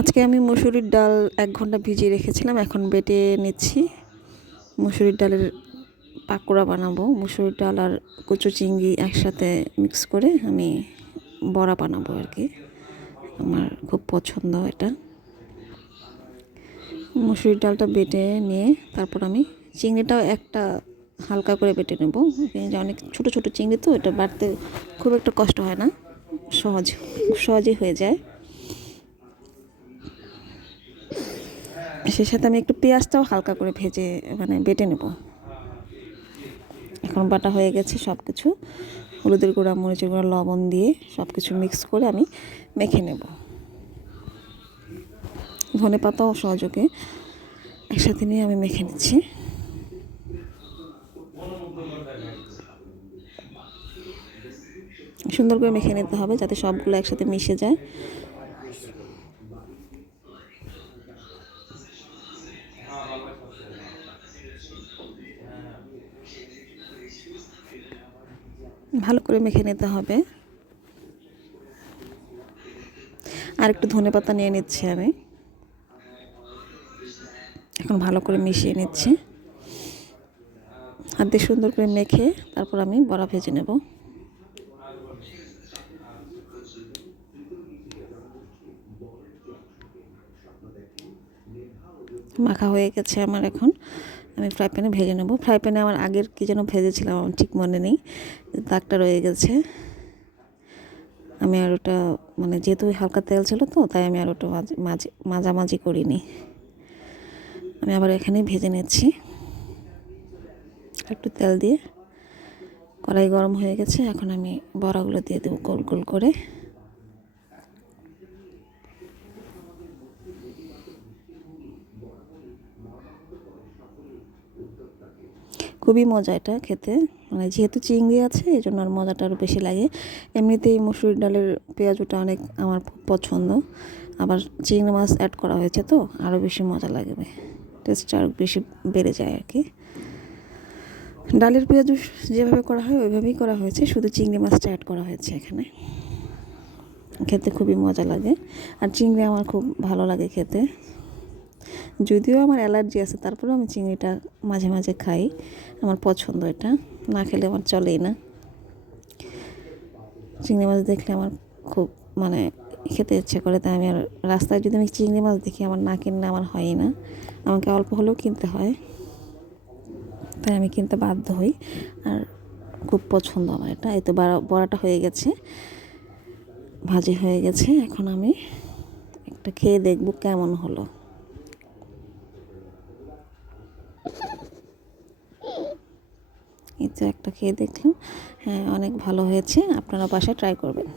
আজকে আমি মসুরির ডাল ১ ঘন্টা ভিজিয়ে রেখেছিলাম। এখন বেটে নিচ্ছি। মসুরির ডালের পাকোড়া বানাবো। মসুরির ডাল আর কচু চিংড়ি একসাথে মিক্স করে আমি বড়া বানাবো আর কি। আমার খুব পছন্দ এটা। মসুরির ডালটা বেটে নিয়ে তারপর আমি চিংড়িটাও একটা হালকা করে বেটে নেব। অনেক ছোটো ছোটো চিংড়ি তো, এটা বাটতে খুব একটা কষ্ট হয় না, সহজেই হয়ে যায়। সেই সাথে আমি একটু পেঁয়াজটাও হালকা করে ভেজে বেটে নেব। এখন বাটা হয়ে গেছে সব কিছু। হলুদের গুঁড়া, মরিচের গুঁড়া, লবণ দিয়ে সব কিছু মিক্স করে আমি মেখে নেব। ধনে পাতাও সহযোগে একসাথে নিয়ে আমি মেখে নিচ্ছি। সুন্দর করে মেখে নিতে হবে যাতে সবগুলো একসাথে মিশে যায়। ভালো করে মেখে নিতে হবে। আর একটু ধনেপাতা নিয়ে নিচ্ছি আমি। এখন ভালো করে মিশিয়ে নিচ্ছি। হাত দিয়ে সুন্দর করে মেখে তারপর আমি বড়া ভেজে নেব। মাখা হয়ে গেছে আমার। এখন আমি ফ্রাই প্যানে ভেজে নেব। ফ্রাই প্যানে আমার আগের কী যেন ভেজেছিলাম, আমার ঠিক মনে নেই, দাগটা রয়ে গেছে। আমি আর ওটা যেহেতু হালকা তেল ছিল তো, তাই আমি আর ওটা মাঝামাঝি করিনি। আমি আবার এখানেই ভেজে নিচ্ছি। একটু তেল দিয়ে কড়াই গরম হয়ে গেছে। এখন আমি বড়াগুলো দিয়ে দেবো গোল গোল করে। খুবই মজা এটা খেতে, যেহেতু চিংড়ি আছে এই জন্য আর মজাটা আরও বেশি লাগে। এমনিতেই মসুর ডালের পেঁয়াজুটা অনেক আমার পছন্দ, আবার চিংড়ি মাছ অ্যাড করা হয়েছে তো আরও বেশি মজা লাগবে, টেস্টটা আরও বেশি বেড়ে যায় আর কি। ডালের পেঁয়াজু যেভাবে করা হয় ওইভাবেই করা হয়েছে, শুধু চিংড়ি মাছটা অ্যাড করা হয়েছে এখানে। খেতে খুবই মজা লাগে। আর চিংড়ি আমার খুব ভালো লাগে খেতে, যদিও আমার অ্যালার্জি আছে, তারপরেও আমি চিংড়িটা মাঝে মাঝে খাই। আমার পছন্দ, এটা না খেলে আমার চলেই না। চিংড়ি মাছ দেখলে আমার খুব খেতে ইচ্ছে করে, তাই আমি আর রাস্তায় যদি আমি চিংড়ি মাছ দেখি আমার না কিনলে আমার হয়ই না, আমাকে অল্প হলেও কিনতে হয়, তাই আমি কিনতে বাধ্য হই। আর খুব পছন্দ আমার এটা। এই তো বড়াটা হয়ে গেছে, ভাজি হয়ে গেছে। এখন আমি একটা খেয়ে দেখব কেমন হলো। এই তো একটা খেয়ে দেখলাম, হ্যাঁ অনেক ভালো হয়েছে। আপনারা বাসায় ট্রাই করবেন।